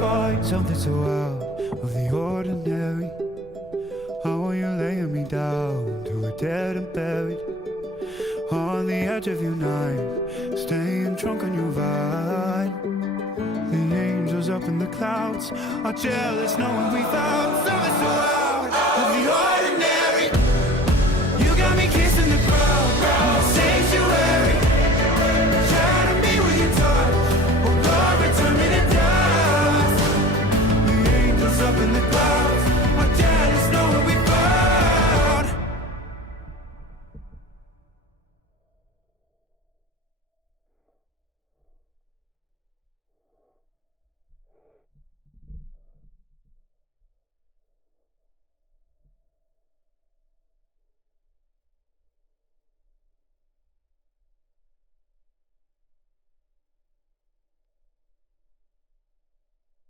find something so out of the ordinary? How are you laying me down to a dead and buried? On the edge of your knife, staying drunk on your vine. The angels up in the clouds are jealous knowing we found something so out.